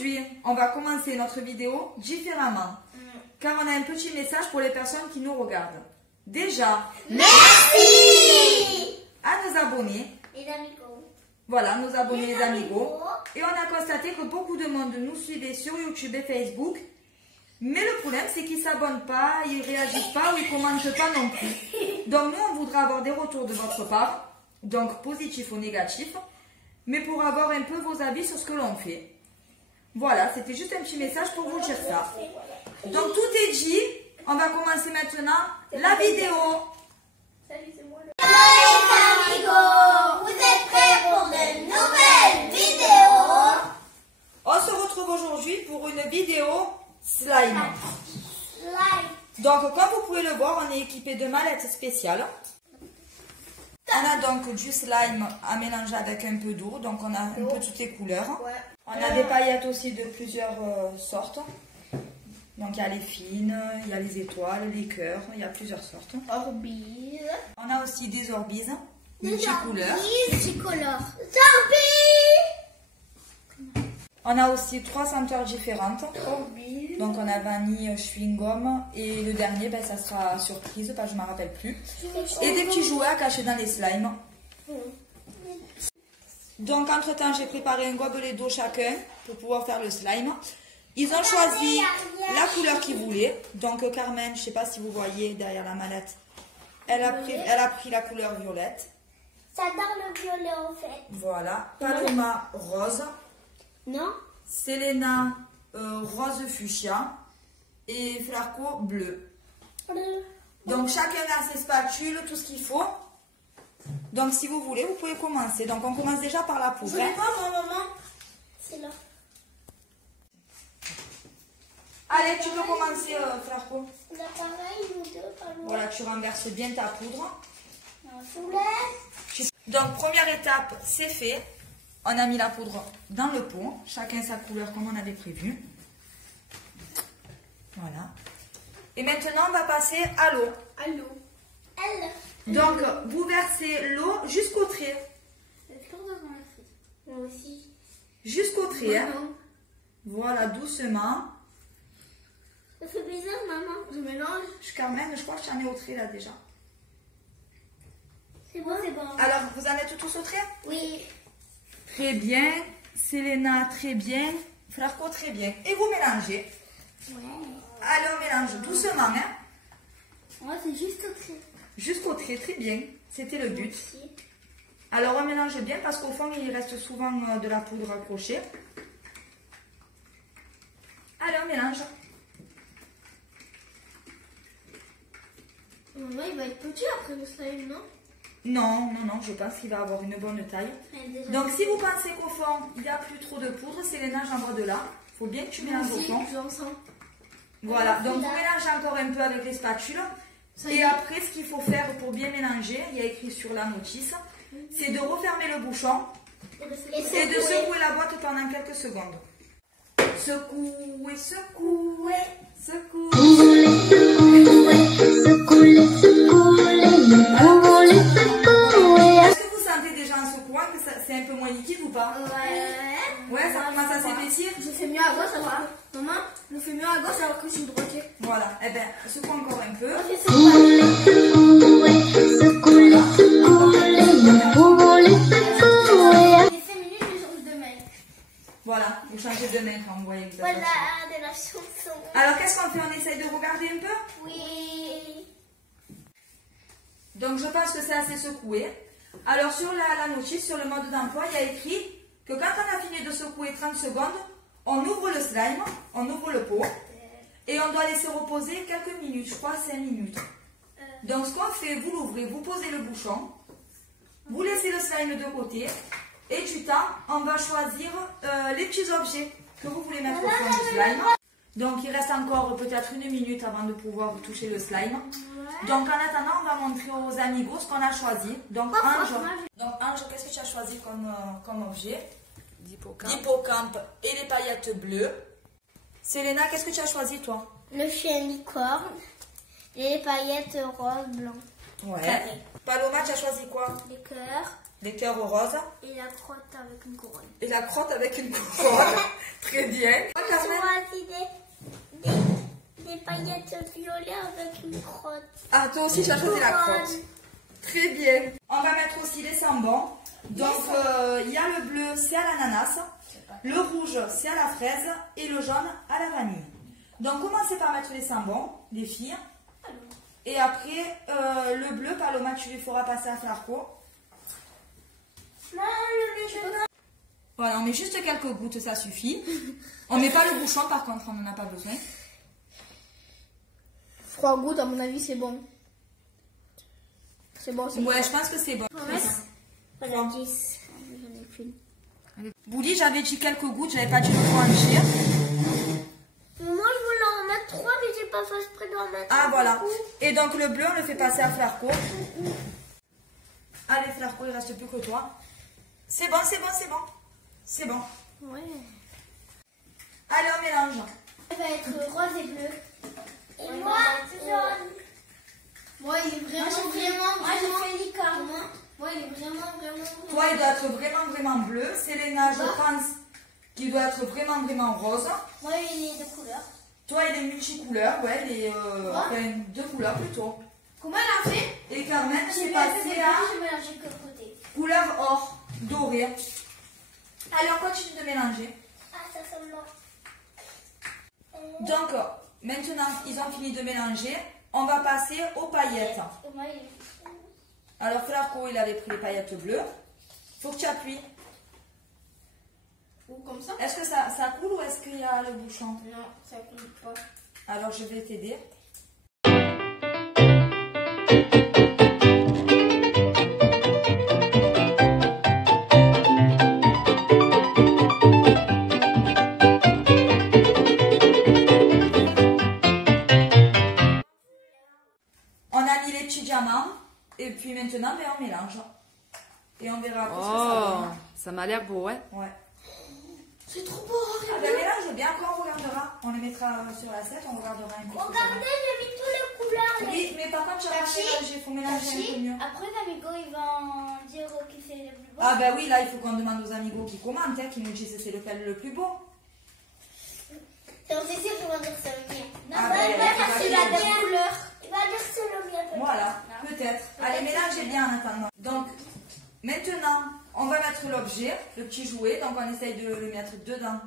Aujourd'hui, on va commencer notre vidéo différemment. Car on a un petit message pour les personnes qui nous regardent. Déjà, merci à nos abonnés. les amigos. Voilà, nos abonnés les amigos. Et on a constaté que beaucoup de monde nous suivait sur YouTube et Facebook. Mais le problème, c'est qu'ils ne s'abonnent pas, ils ne réagissent pas ou ils ne commentent pas non plus. Donc nous, on voudrait avoir des retours de votre part, donc positifs ou négatifs, mais pour avoir un peu vos avis sur ce que l'on fait. Voilà, c'était juste un petit message pour vous dire ça. Donc tout est dit, on va commencer maintenant la vidéo. Salut, c'est moi. Hello les amigos, vous êtes prêts pour de nouvelles vidéos? On se retrouve aujourd'hui pour une vidéo slime. Donc comme vous pouvez le voir, on est équipé de mallettes spéciales. On a donc du slime à mélanger avec un peu d'eau, donc on a un peu toutes les couleurs. On a des paillettes aussi de plusieurs sortes. Donc il y a les fines, il y a les étoiles, les cœurs, il y a plusieurs sortes. Orbise. On a aussi des orbises, multicouleurs. Multicolores. Orbise. On a aussi 3 senteurs différentes. Orbise. Donc on a vanille, chewing-gum et le dernier, ça sera surprise, je ne me rappelle plus. Et des petits jouets à cacher dans les slimes. Donc entre temps, j'ai préparé un gobelet d'eau chacun pour pouvoir faire le slime. Ils ont choisi la couleur qu'ils voulaient. Donc Carmen, je ne sais pas si vous voyez derrière la mallette, elle a pris la couleur violette. J'adore le violet en fait. Voilà. Paloma rose. Non? Selena rose fuchsia. Et Flarco bleu. Donc chacun a ses spatules, tout ce qu'il faut. Donc si vous voulez, vous pouvez commencer. Donc on commence déjà par la poudre. C'est quoi mon maman? C'est là. Allez, tu peux commencer, Flarco. L'appareil ou deux, pas loin. Voilà, tu renverses bien ta poudre. Soulève. Donc première étape, c'est fait. On a mis la poudre dans le pot. Chacun sa couleur comme on avait prévu. Voilà. Et maintenant, on va passer à l'eau. À l'eau. Elle. Donc, vous versez l'eau jusqu'au trait. Moi aussi. Jusqu'au trait. Hein. Maman. Voilà, doucement. Ça fait bizarre, maman. Je mélange. Carmen, je crois que j'en ai au trait là déjà. C'est bon, c'est bon. Alors, vous en êtes tous au trait? Oui. Très bien. Selena, très bien. Flarco, très bien. Et vous mélangez. Ouais. Allez, on mélange doucement. Hein. Moi, c'est juste au trait. Jusqu'au trait, très bien. C'était le but. Aussi. Alors, on mélange bien parce qu'au fond, il reste souvent de la poudre accrochée. Allez, on mélange. Maman, il va être petit après le slime, non? Non, non, non, je pense qu'il va avoir une bonne taille. Donc, si vous pensez qu'au fond, il n'y a plus trop de poudre, Selena, j'envoie de là. Il faut bien que tu mélanges au fond. Voilà, donc vous mélangez encore un peu avec les spatules. Et après, ce qu'il faut faire pour bien mélanger, il y a écrit sur la notice, c'est de refermer le bouchon et de secouer la boîte pendant quelques secondes. Secouer, secouer, secouer. Est-ce que vous sentez déjà en secouant que c'est un peu moins liquide ou pas? Ouais. Ouais, ça commence à s'épaissir. Je fais mieux à gauche alors que... Maman, je fais mieux à gauche alors que je suis droitier. Voilà, eh bien, secoue encore un peu. Voilà, vous changez de main quand vous voyez que vous avez Voilà, de la chanson. Alors, qu'est-ce qu'on fait? On essaye de regarder un peu? Oui. Donc, je pense que c'est assez secoué. Alors, sur la notice, sur le mode d'emploi, il y a écrit que quand on a fini de secouer 30 secondes, on ouvre le slime, on ouvre le pot et on doit laisser reposer quelques minutes, je crois 5 minutes. Donc, ce qu'on fait, vous l'ouvrez, vous posez le bouchon, vous laissez le slime de côté et du temps, on va choisir les petits objets que vous voulez mettre au fond du slime. Donc, il reste encore peut-être 1 minute avant de pouvoir toucher le slime. Donc, en attendant, on va montrer aux amigos ce qu'on a choisi. Donc, Ange, qu'est-ce que tu as choisi comme objet? L'hippocampe et les paillettes bleues. Selena, qu'est-ce que tu as choisi, toi? Le chien licorne et les paillettes rose blanc. Ouais. Carré. Paloma, tu as choisi quoi? Les cœurs Des cœurs roses. et la crotte avec une couronne. Et la crotte avec une couronne. Très bien. Toi aussi, tu as choisi la crotte. Très bien. On va mettre aussi les sambons. Donc, il y a le bleu, c'est à l'ananas. Le rouge, c'est à la fraise. Et le jaune, à la vanille. Donc, commencez par mettre les sambons, les filles. Et après, le bleu, Paloma, tu lui feras passer à Flarco. Voilà, on met juste quelques gouttes, ça suffit. On met pas le bouchon, par contre, on n'en a pas besoin. 3 gouttes, à mon avis, c'est bon. C'est bon, c'est bon. Ouais, je pense que c'est bon. Voilà, 10. Bouli, j'avais dit quelques gouttes, j'avais pas dit le trop entier. Moi, je voulais en mettre 3, mais j'ai pas fait exprès d'en mettre. Ah, voilà. Et donc, le bleu, on le fait passer à Flarco. Allez, Flarco, il reste plus que toi. C'est bon, c'est bon, c'est bon. C'est bon. Ouais. Allez, on mélange. Ça va être rose et bleu. Et moi, jaune. Moi, il est vraiment, Moi, j'ai fait licorne. Moi, il est vraiment. Toi, il doit être vraiment bleu. Selena, je pense qu'il doit être vraiment rose. Moi, il est de couleur. Toi, il est multicouleur, ouais, il est enfin, 2 couleurs plutôt. Comment elle a fait? Et Carmen, c'est J'ai passé à mélangé que côté. couleur or, doré. Allez, on continue de mélanger. Ah, ça sent bon. Donc, maintenant, ils ont fini de mélanger. On va passer aux paillettes. Et moi, il est... Alors, Flarco, il avait pris les paillettes bleues. Faut que tu appuies. Ou comme ça? Est-ce que ça coule ou est-ce qu'il y a le bouchon? Non, ça coule pas. Alors, je vais t'aider. On a mis les petits diamants. Et puis maintenant, ben, on mélange. Et on verra après ce que ça donne. Ça m'a l'air beau, ouais. Ouais. C'est trop beau. Ah ben mélange bien, après on regardera. On les mettra sur l'assiette, on regardera un peu. Regardez, j'ai mis toutes les couleurs. Oui, mais par contre, tu vas mélanger, il faut mélanger un peu mieux. Après, les amigos, ils vont dire qui c'est le plus beau. Ah ben oui, là, il faut qu'on demande aux amigos qui commentent, hein, qui nous disent c'est lequel le plus beau. Donc, c'est sûr qu'ils vont dire c'est le mien. Non, Ah, bah, ben, il va dire il c'est va la dire. même couleur. Il va dire c'est le mien. Voilà, peut-être. Allez, mélangez bien en attendant. Donc, maintenant, on va mettre l'objet, le petit jouet, donc on essaye de le mettre dedans.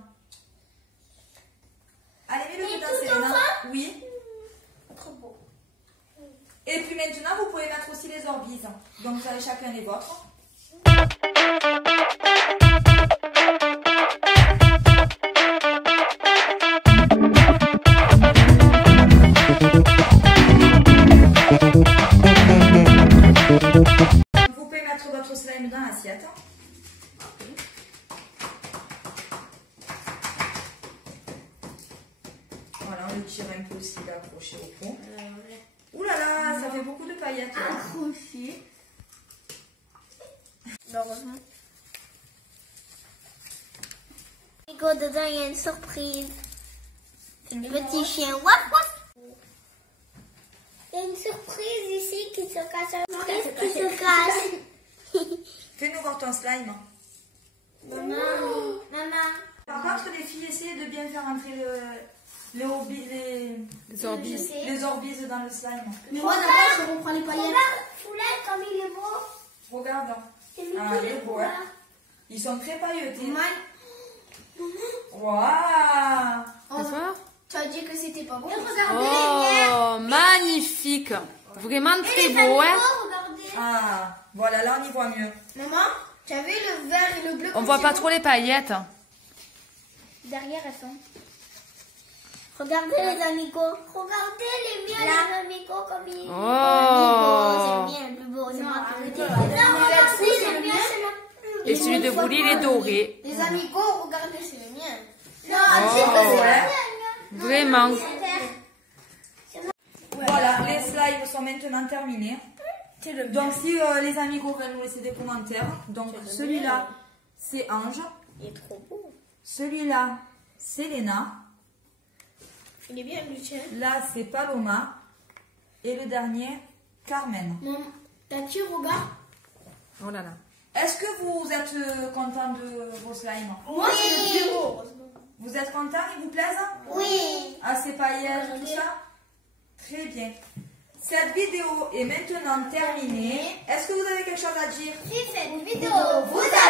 Allez, mets-le Et dedans, tout Selena. enfin Oui. Trop beau. Et puis maintenant, vous pouvez mettre aussi les orbises. Donc, vous avez chacun les vôtres. Vous pouvez mettre votre slime dans l'assiette. Voilà, on le tire un peu aussi d'accrocher au fond. Ouh là là, ça fait beaucoup de paillettes. là. Accroché. Heureusement. Amigo, dedans, il y a une surprise. Petit chien. Waf, waf. Il y a une surprise ici qui se cache. Qui se cache. Fais-nous voir ton slime. Maman. Maman. Par contre, les filles, essayez de bien faire entrer les orbises. les orbises dans le slime. Mais moi, d'abord, je reprends les paillettes. Regarde, Foulette, comme il est beau. Regarde. J'ai mis Ah, tous il les est beau, couleurs. hein. Ils sont très pailletés. Man, Waouh! C'est ça? tu as dit que c'était pas beau. Et regardez les miens. Oh, magnifique. Vraiment très beau, hein. Regardez. Ah, voilà, là on y voit mieux. Maman, tu as vu le vert et le bleu? On voit pas trop les paillettes. Derrière, elles sont. Regardez les amigos. Regardez les miens, les amigos, comme ils Oh. C'est le mien le plus beau. C'est moi qui le dis. arrêtez. Non, regardez, C'est le le mien, mien. c'est le plus Et celui de Bouli, il est doré. Les amigos, regardez, c'est le mien. Non, Oh, dis que c'est ouais. le mien. Vraiment. Voilà, les slimes sont maintenant terminés. Donc si les amigos veulent nous laisser des commentaires, donc celui-là c'est Ange, Il est trop beau. celui-là c'est Léna, Il est bien, le tien. là c'est Paloma et le dernier Carmen. Maman, t'as-tu, regarde? Oh là là. Est-ce que vous êtes content de vos slimes? Moi, c'est le plus beau. Vous êtes content? Ils vous plaisent? Oui. Ah, ces paillettes, tout ça? Très bien. Cette vidéo est maintenant terminée. Est-ce que vous avez quelque chose à dire? Si cette vidéo vous a